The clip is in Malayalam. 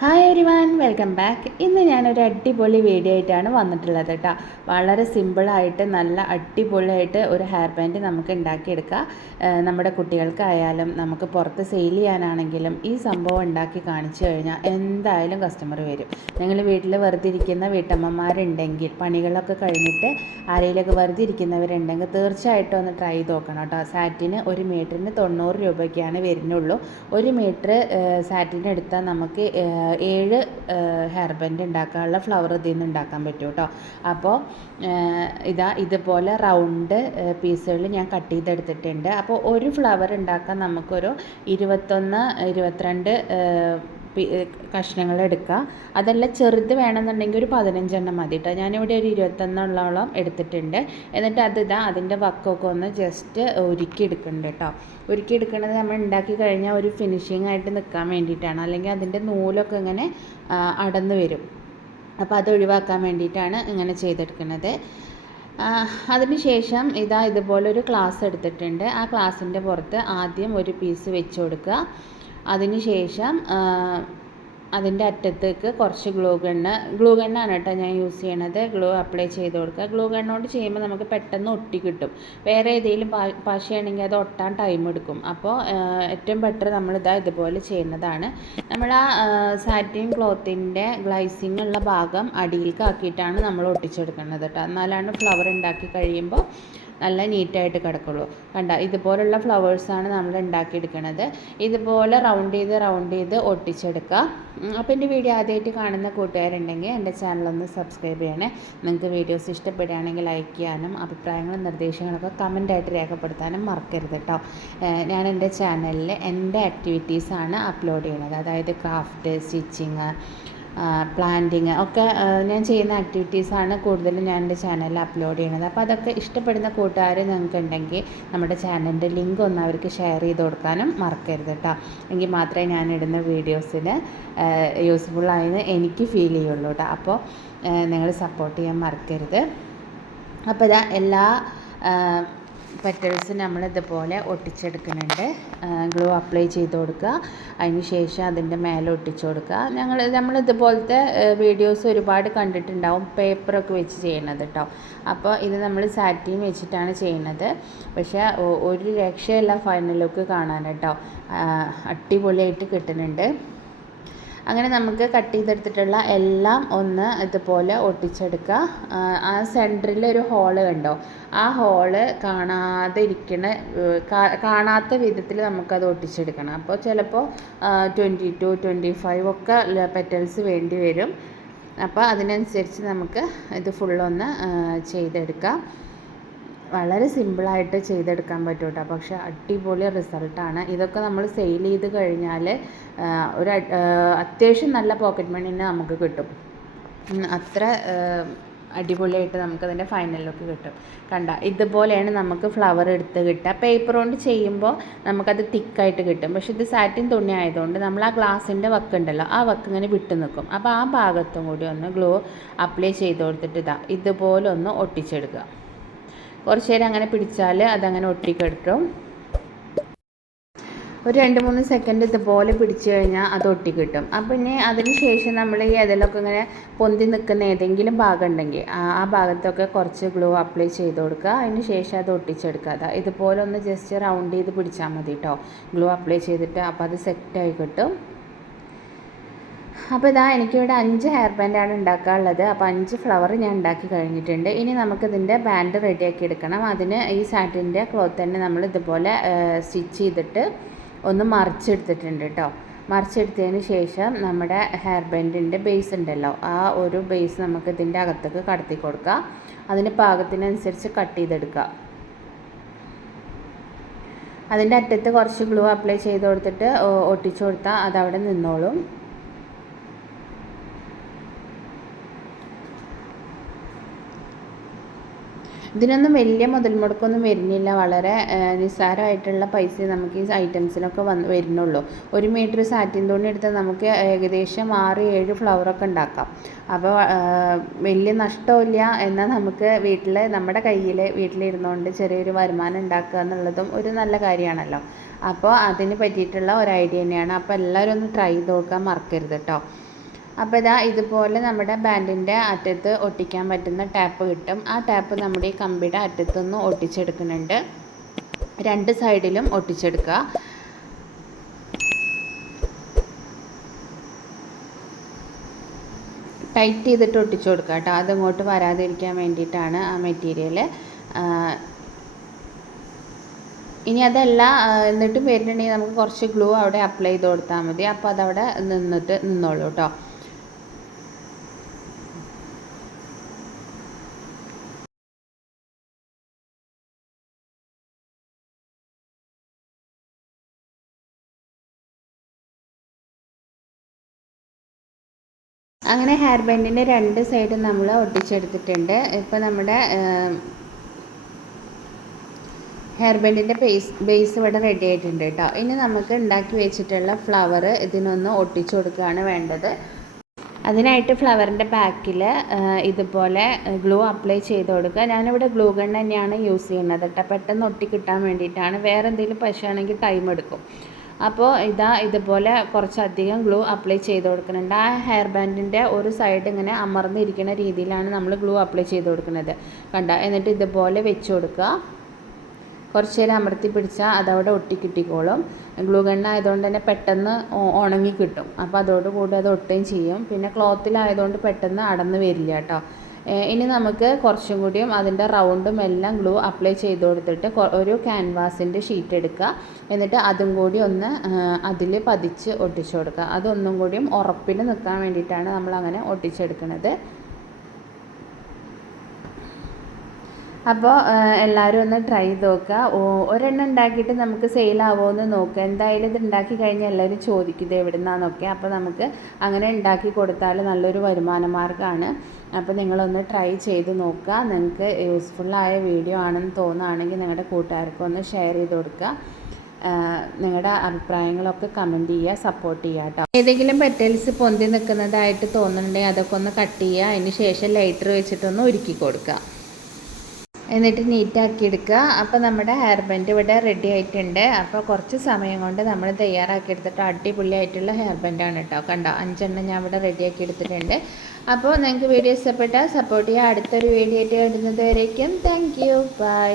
Hi everyone welcome back ഇന്ന് ഞാനൊരു അടിപൊളി വീഡിയോ ആയിട്ടാണ് വന്നിട്ടുള്ളത് കേട്ടോ വളരെ സിമ്പിളായിട്ട് നല്ല അടിപൊളിയായിട്ട് ഒരു ഹെയർ ബാൻഡ് നമുക്ക് ഉണ്ടാക്കിയെടുക്കാം. നമ്മുടെ കുട്ടികൾക്കായാലും നമുക്ക് പുറത്ത് സെയിൽ ചെയ്യാനാണെങ്കിലും ഈ സംഭവം ഉണ്ടാക്കി കാണിച്ചു കഴിഞ്ഞാൽ എന്തായാലും കസ്റ്റമർ വരും. നിങ്ങൾ വീട്ടിൽ വെറുതെ ഇരിക്കുന്ന വീട്ടമ്മമാരുണ്ടെങ്കിൽ പണികളൊക്കെ കഴിഞ്ഞിട്ട് ആരെയിലൊക്കെ വെറുതെ ഇരിക്കുന്നവരുണ്ടെങ്കിൽ തീർച്ചയായിട്ടും ഒന്ന് ട്രൈ ചെയ്ത് നോക്കണം കേട്ടോ സാറ്റിന് ഒരു മീറ്ററിന് തൊണ്ണൂറ് രൂപയ്ക്കാണ് വരുന്നുള്ളൂ. ഒരു മീറ്റർ സാറ്റിന് എടുത്താൽ നമുക്ക് ഏഴ് ഹെയർ ഉണ്ടാക്കാനുള്ള ഫ്ലവർ ഇതിൽ നിന്ന് ഉണ്ടാക്കാൻ പറ്റും കേട്ടോ അപ്പോൾ ഇതാ ഇതുപോലെ റൗണ്ട് പീസുകൾ ഞാൻ കട്ട് ചെയ്തെടുത്തിട്ടുണ്ട്. അപ്പോൾ ഒരു ഫ്ലവർ ഉണ്ടാക്കാൻ നമുക്കൊരു ഇരുപത്തൊന്ന് ഇരുപത്തിരണ്ട് കഷ്ണങ്ങൾ എടുക്കുക. അതെല്ലാം ചെറുത് വേണമെന്നുണ്ടെങ്കിൽ ഒരു പതിനഞ്ചെണ്ണം മതി കേട്ടോ ഞാനിവിടെ ഒരു ഇരുപത്തൊന്നെണ്ണോളം എടുത്തിട്ടുണ്ട്. എന്നിട്ട് അത് ഇതാ അതിന്റെ വക്കൊക്കെ ഒന്ന് ജസ്റ്റ് ഉരുക്കി എടുക്കുന്നുണ്ട് കേട്ടോ ഉരുക്കി എടുക്കുന്നത് നമ്മൾ ഉണ്ടാക്കി കഴിഞ്ഞാൽ ഒരു ഫിനിഷിംഗ് ആയിട്ട് നിൽക്കാൻ വേണ്ടിയിട്ടാണ്. അല്ലെങ്കിൽ അതിന്റെ നൂലൊക്കെ ഇങ്ങനെ അടന്നു വരും. അപ്പോൾ അത് ഒഴിവാക്കാൻ വേണ്ടിയിട്ടാണ് ഇങ്ങനെ ചെയ്തെടുക്കുന്നത് അതിന് ശേഷം ഇതാ ഇതുപോലെ ഒരു ക്ലാസ് എടുത്തിട്ടുണ്ട്. ആ ക്ലാസ്സിന്റെ പുറത്ത് ആദ്യം ഒരു പീസ് വെച്ച് കൊടുക്കുക. അതിന് ശേഷം ആ, അതിന്റെ അറ്റത്തേക്ക് കുറച്ച് ഗ്ലൂ ഗണ്ണ് ഗ്ലൂ ഗണ്ണാണ് കേട്ടോ ഞാൻ യൂസ് ചെയ്യണത്. ഗ്ലൂ അപ്ലൈ ചെയ്ത് കൊടുക്കുക. ഗ്ലൂ ഗണ്ണോട് ചെയ്യുമ്പോൾ നമുക്ക് പെട്ടെന്ന് ഒട്ടി കിട്ടും. വേറെ ഏതെങ്കിലും പശയാണെങ്കിൽ അത് ഒട്ടാൻ ടൈം എടുക്കും. അപ്പോൾ ഏറ്റവും ബെറ്റർ നമ്മളിതാ ഇതുപോലെ ചെയ്യുന്നതാണ്. നമ്മൾ ആ സാറ്റിൻ ക്ലോത്തിന്റെ ഗ്ലൈസിങ് ഉള്ള ഭാഗം അടിയിലേക്ക് ആക്കിയിട്ടാണ് നമ്മൾ ഒട്ടിച്ചെടുക്കുന്നത് കേട്ടോ. എന്നാലാണ് ഫ്ലവർ ഉണ്ടാക്കി കഴിയുമ്പോൾ നല്ല നീറ്റായിട്ട് കിടക്കുള്ളൂ. കണ്ട? ഇതുപോലുള്ള ഫ്ലവേഴ്സാണ് നമ്മൾ ഉണ്ടാക്കിയെടുക്കുന്നത് ഇതുപോലെ റൗണ്ട് ചെയ്ത് റൗണ്ട് ചെയ്ത് ഒട്ടിച്ചെടുക്കുക. അപ്പോൾ എന്റെ വീഡിയോ ആദ്യമായിട്ട് കാണുന്ന കൂട്ടുകാരുണ്ടെങ്കിൽ എന്റെ ചാനലൊന്ന് സബ്സ്ക്രൈബ് ചെയ്യണേ. നിങ്ങൾക്ക് വീഡിയോസ് ഇഷ്ടപ്പെടുകയാണെങ്കിൽ ലൈക്ക് ചെയ്യാനും അഭിപ്രായങ്ങളും നിർദ്ദേശങ്ങളൊക്കെ കമന്റായിട്ട് രേഖപ്പെടുത്താനും മറക്കരുത് കേട്ടോ ഞാൻ എന്റെ ചാനലിൽ എന്റെ ആക്ടിവിറ്റീസാണ് അപ്ലോഡ് ചെയ്യുന്നത്. അതായത് ക്രാഫ്റ്റ് സ്റ്റിച്ചിങ് പ്ലാന്റിങ് ഒക്കെ ഞാൻ ചെയ്യുന്ന ആക്ടിവിറ്റീസാണ് കൂടുതലും ഞാൻ എന്റെ ചാനലിൽ അപ്ലോഡ് ചെയ്യുന്നത്. അപ്പോൾ അതൊക്കെ ഇഷ്ടപ്പെടുന്ന കൂട്ടുകാർ നിങ്ങൾക്ക് ഉണ്ടെങ്കിൽ നമ്മുടെ ചാനലിന്റെ ലിങ്ക് ഒന്ന് അവർക്ക് ഷെയർ ചെയ്ത് കൊടുക്കാനും മറക്കരുത് കേട്ടോ എങ്കിൽ മാത്രമേ ഞാൻ ഇടുന്ന വീഡിയോസിന് യൂസ്ഫുള്ളായെന്ന് എനിക്ക് ഫീൽ ചെയ്യുള്ളൂ കേട്ടോ അപ്പോൾ നിങ്ങൾ സപ്പോർട്ട് ചെയ്യാൻ മറക്കരുത്. അപ്പോൾ ഇതാ എല്ലാ പെറ്റൽസ് നമ്മൾ ഇതുപോലെ ഒട്ടിച്ചെടുക്കുന്നുണ്ട് ഗ്ലൂ അപ്ലൈ ചെയ്ത് കൊടുക്കുക. അതിന് ശേഷം അതിന്റെ മേലെ ഒട്ടിച്ചു കൊടുക്കുക. ഞങ്ങൾ നമ്മൾ ഇതുപോലത്തെ വീഡിയോസ് ഒരുപാട് കണ്ടിട്ടുണ്ടാവും പേപ്പറൊക്കെ വെച്ച് ചെയ്യണത് കേട്ടോ അപ്പോൾ ഇത് നമ്മൾ സാറ്റിൻ വെച്ചിട്ടാണ് ചെയ്യുന്നത് പക്ഷേ ഒരു രക്ഷയില്ല ഫൈനൽ ലുക്ക് കാണാൻ കേട്ടോ അടിപൊളിയായിട്ട് കിട്ടുന്നുണ്ട്. അങ്ങനെ നമുക്ക് കട്ട് ചെയ്തെടുത്തിട്ടുള്ള എല്ലാം ഒന്ന് ഇതുപോലെ ഒട്ടിച്ചെടുക്കുക ആ, സെന്ററിൽ ഒരു ഹോൾ കണ്ടോ? ആ ഹോൾ കാണാതെ ഇരിക്കണ കാണാത്ത വിധത്തിൽ നമുക്കത് ഒട്ടിച്ചെടുക്കണം. അപ്പോൾ ചിലപ്പോൾ ട്വന്റി ടു ട്വന്റി ഫൈവ് ഒക്കെ പെറ്റൽസ് വേണ്ടി വരും. അപ്പോൾ അതിനനുസരിച്ച് നമുക്ക് ഇത് ഫുള്ളൊന്ന് ചെയ്തെടുക്കാം. വളരെ സിമ്പിളായിട്ട് ചെയ്തെടുക്കാൻ പറ്റും കേട്ടോ പക്ഷേ അടിപൊളി റിസൾട്ടാണ്. ഇതൊക്കെ നമ്മൾ സെയിൽ ചെയ്ത് കഴിഞ്ഞാൽ ഒരു അത്യാവശ്യം നല്ല പോക്കറ്റ് മണി തന്നെ നമുക്ക് കിട്ടും. അത്ര അടിപൊളിയായിട്ട് നമുക്കതിന്റെ ഫൈനൽ ലുക്ക് കിട്ടും. കണ്ട ഇതുപോലെയാണ് നമുക്ക് ഫ്ലവർ എടുത്ത് കിട്ടുക. പേപ്പർ കൊണ്ട് ചെയ്യുമ്പോൾ നമുക്കത് തിക്കായിട്ട് കിട്ടും. പക്ഷെ ഇത് സാറ്റിൻ തുണി ആയതുകൊണ്ട് നമ്മൾ ആ ഗ്ലാസിന്റെ വക്കുണ്ടല്ലോ ആ വക്ക് ഇങ്ങനെ വിട്ടു നിൽക്കും. അപ്പോൾ ആ ഭാഗത്തും കൂടി ഒന്ന് ഗ്ലോ അപ്ലൈ ചെയ്ത് കൊടുത്തിട്ട് ഇതാ ഇതുപോലെ ഒന്ന് ഒട്ടിച്ചെടുക്കുക. കുറച്ച് നേരം അങ്ങനെ പിടിച്ചാൽ അതങ്ങനെ ഒട്ടിക്കെടുക്കും. ഒരു രണ്ട് മൂന്ന് സെക്കൻഡ് ഇതുപോലെ പിടിച്ചു കഴിഞ്ഞാൽ അത് ഒട്ടിക്കിട്ടും. അപ്പം ഇനി അതിന് ശേഷം നമ്മൾ ഈ ഇതിലൊക്കെ ഇങ്ങനെ പൊന്തി നിൽക്കുന്ന ഏതെങ്കിലും ഭാഗം ഉണ്ടെങ്കിൽ ആ ഭാഗത്തൊക്കെ കുറച്ച് ഗ്ലൂ അപ്ലൈ ചെയ്ത് കൊടുക്കുക. അതിന് ശേഷം അത് ഒട്ടിച്ചെടുക്കുക. ഇതുപോലെ ഒന്ന് ജസ്റ്റ് റൗണ്ട് ചെയ്ത് പിടിച്ചാൽ മതി കേട്ടോ ഗ്ലൂ അപ്ലൈ ചെയ്തിട്ട് അപ്പോൾ അത് സെറ്റായി കിട്ടും. അപ്പോൾ ഇതാ എനിക്കിവിടെ അഞ്ച് ഹെയർ ബാൻഡാണ് ഉണ്ടാക്കാനുള്ളത്. അപ്പോൾ അഞ്ച് ഫ്ലവർ ഞാൻ ഉണ്ടാക്കി കഴിഞ്ഞിട്ടുണ്ട്. ഇനി നമുക്കിതിന്റെ ബാൻഡ് റെഡിയാക്കി എടുക്കണം. അതിന് ഈ സാറ്റിന്റെ ക്ലോത്ത് തന്നെ നമ്മൾ ഇതുപോലെ സ്റ്റിച്ച് ചെയ്തിട്ട് ഒന്ന് മറിച്ചെടുത്തിട്ടുണ്ട് കേട്ടോ മറിച്ചെടുത്തതിന് ശേഷം നമ്മുടെ ഹെയർ ബാൻഡിന്റെ ബേസ് ഉണ്ടല്ലോ ആ ഒരു ബേസ് നമുക്ക് ഇതിന്റെ അകത്തേക്ക് കടത്തി കൊടുക്കുക. അതിന് പാകത്തിനനുസരിച്ച് കട്ട് ചെയ്തെടുക്കുക. അതിന്റെ അറ്റത്ത് കുറച്ച് ഗ്ലൂ അപ്ലൈ ചെയ്ത് കൊടുത്തിട്ട് ഒട്ടിച്ചു കൊടുത്താൽ അതവിടെ നിന്നോളും. ഇതിനൊന്നും വലിയ മുതൽ മുടക്കൊന്നും വരുന്നില്ല. വളരെ നിസ്സാരമായിട്ടുള്ള പൈസ നമുക്ക് ഈ ഐറ്റംസിനൊക്കെ വന്ന് വരുന്നുള്ളൂ. ഒരു മീറ്റർ സാറ്റിൻ തുണി എടുത്താൽ നമുക്ക് ഏകദേശം ആറ് ഏഴ് ഫ്ലവറൊക്കെ ഉണ്ടാക്കാം. അപ്പോൾ വലിയ നഷ്ടമില്ല എന്നാൽ നമുക്ക് വീട്ടിൽ നമ്മുടെ കയ്യിൽ വീട്ടിലിരുന്നുകൊണ്ട് ചെറിയൊരു വരുമാനം ഉണ്ടാക്കുക എന്നുള്ളതും ഒരു നല്ല കാര്യമാണല്ലോ. അപ്പോൾ അതിന് പറ്റിയിട്ടുള്ള ഒരു ഐഡിയ തന്നെയാണ്. അപ്പോൾ എല്ലാവരും ഒന്ന് ട്രൈ ചെയ്ത് നോക്കാൻ മറക്കരുത് കേട്ടോ. അപ്പോൾ ഇതാ ഇതുപോലെ നമ്മുടെ ബാൻഡിന്റെ അറ്റത്ത് ഒട്ടിക്കാൻ പറ്റുന്ന ടാപ്പ് കിട്ടും. ആ ടാപ്പ് നമ്മുടെ ഈ കമ്പിയുടെ അറ്റത്തുനിന്ന് ഒട്ടിച്ചെടുക്കുന്നുണ്ട്. രണ്ട് സൈഡിലും ഒട്ടിച്ചെടുക്കുക. ടൈറ്റ് ചെയ്തിട്ട് ഒട്ടിച്ചു കൊടുക്കുക കേട്ടോ. അതങ്ങോട്ട് വരാതിരിക്കാൻ വേണ്ടിയിട്ടാണ് ആ മെറ്റീരിയൽ ഇനി അതല്ല എന്നിട്ടും വരുന്നുണ്ടെങ്കിൽ നമുക്ക് കുറച്ച് ഗ്ലൂ അവിടെ അപ്ലൈ ചെയ്ത് കൊടുത്താൽ മതി. അപ്പോൾ അതവിടെ നിന്നിട്ട് നിന്നോളൂ കേട്ടോ. അങ്ങനെ ഹെയർ ബാൻഡിന്റെ രണ്ട് സൈഡും നമ്മൾ ഒട്ടിച്ചെടുത്തിട്ടുണ്ട്. ഇപ്പോൾ നമ്മുടെ ഹെയർ ബാൻഡിന്റെ ബേസ് ബേസ് ഇവിടെ റെഡി ആയിട്ടുണ്ട് കേട്ടോ ഇനി നമുക്ക് ഉണ്ടാക്കി വെച്ചിട്ടുള്ള ഫ്ലവർ ഇതിനൊന്ന് ഒട്ടിച്ചു കൊടുക്കുകയാണ് വേണ്ടത്. അതിനായിട്ട് ഫ്ലവറിന്റെ ബാക്കിൽ ഇതുപോലെ ഗ്ലൂ അപ്ലൈ ചെയ്ത് കൊടുക്കുക. ഞാനിവിടെ ഗ്ലൂ ഗൺ തന്നെയാണ് യൂസ് ചെയ്യുന്നത് കേട്ടോ പെട്ടെന്ന് ഒട്ടി കിട്ടാൻ വേണ്ടിയിട്ടാണ്. വേറെ എന്തെങ്കിലും പശുവാണെങ്കിൽ ടൈം എടുക്കും. അപ്പോൾ ഇതാ ഇതുപോലെ കുറച്ചധികം ഗ്ലൂ അപ്ലൈ ചെയ്ത് കൊടുക്കുന്നുണ്ട്. ആ ഹെയർ ബാൻഡിന്റെ ഒരു സൈഡ് ഇങ്ങനെ അമർന്നിരിക്കുന്ന രീതിയിലാണ് നമ്മൾ ഗ്ലൂ അപ്ലൈ ചെയ്ത് കൊടുക്കുന്നത്. കണ്ട? എന്നിട്ട് ഇതുപോലെ വെച്ച് കൊടുക്കുക. കുറച്ച് നേരം അമർത്തി പിടിച്ചാൽ അതവിടെ ഒട്ടിക്കിട്ടിക്കോളും ഗ്ലൂ ഗണ്ണായതുകൊണ്ട് തന്നെ പെട്ടെന്ന് ഉണങ്ങി കിട്ടും. അപ്പോൾ അതോടുകൂടി അത് ഒട്ടുകയും ചെയ്യും. പിന്നെ ക്ലോത്തിലായതുകൊണ്ട് പെട്ടെന്ന് അടന്ന് വരില്ല കേട്ടോ. ഇനി നമുക്ക് കുറച്ചും കൂടിയും അതിന്റെ റൗണ്ടും എല്ലാം ഗ്ലൂ അപ്ലൈ ചെയ്ത് കൊടുത്തിട്ട് ഒരു ക്യാൻവാസിന്റെ ഷീറ്റ് എടുക്കുക. എന്നിട്ട് അതും കൂടി ഒന്ന് അതിൽ പതിച്ച് ഒട്ടിച്ചു കൊടുക്കുക. അതൊന്നും കൂടിയും ഉറപ്പിൽ നിൽക്കാൻ വേണ്ടിയിട്ടാണ് നമ്മൾ അങ്ങനെ ഒട്ടിച്ചെടുക്കുന്നത് അപ്പോൾ എല്ലാവരും ഒന്ന് ട്രൈ ചെയ്ത് നോക്കുക ഒരെണ്ണം ഉണ്ടാക്കിയിട്ട് നമുക്ക് സെയിലാവുമോ എന്ന് നോക്കുക എന്തായാലും ഇത് ഉണ്ടാക്കി കഴിഞ്ഞാൽ എല്ലാവരും ചോദിക്കും ഇത് എവിടെ നിന്നാന്നൊക്കെ അപ്പോൾ നമുക്ക് അങ്ങനെ ഉണ്ടാക്കി കൊടുത്താൽ നല്ലൊരു വരുമാന മാർഗമാണ് അപ്പോൾ നിങ്ങളൊന്ന് ട്രൈ ചെയ്ത് നോക്കുക നിങ്ങൾക്ക് യൂസ്ഫുള്ളായ വീഡിയോ ആണെന്ന് തോന്നുകയാണെങ്കിൽ നിങ്ങളുടെ കൂട്ടുകാർക്കൊന്ന് ഷെയർ ചെയ്ത് കൊടുക്കുക നിങ്ങളുടെ അഭിപ്രായങ്ങളൊക്കെ കമന്റ് ചെയ്യുക സപ്പോർട്ട് ചെയ്യുക കേട്ടോ ഏതെങ്കിലും പെറ്റൽസ് പൊന്തി നിൽക്കുന്നതായിട്ട് തോന്നുന്നുണ്ടെങ്കിൽ അതൊക്കെ ഒന്ന് കട്ട് ചെയ്യുക അതിന് ശേഷം ലൈറ്റർ വെച്ചിട്ടൊന്ന് ഒരുക്കി കൊടുക്കുക എന്നിട്ട് നീറ്റാക്കി എടുക്കുക. അപ്പോൾ നമ്മുടെ ഹെയർ ബാൻഡ് ഇവിടെ റെഡി ആയിട്ടുണ്ട്. അപ്പോൾ കുറച്ച് സമയം കൊണ്ട് നമ്മൾ തയ്യാറാക്കി എടുത്തിട്ട് അടിപൊളിയായിട്ടുള്ള ഹെയർ ബാൻഡാണ് കേട്ടോ. കണ്ടോ? അഞ്ചെണ്ണം ഞാൻ ഇവിടെ റെഡിയാക്കി എടുത്തിട്ടുണ്ട്. അപ്പോൾ നിങ്ങൾക്ക് വീഡിയോ ഇഷ്ടപ്പെട്ടാൽ സപ്പോർട്ട് ചെയ്യുക. അടുത്തൊരു വീഡിയോ ആയിട്ട് വരുന്നത് വരേക്കും. Thank you by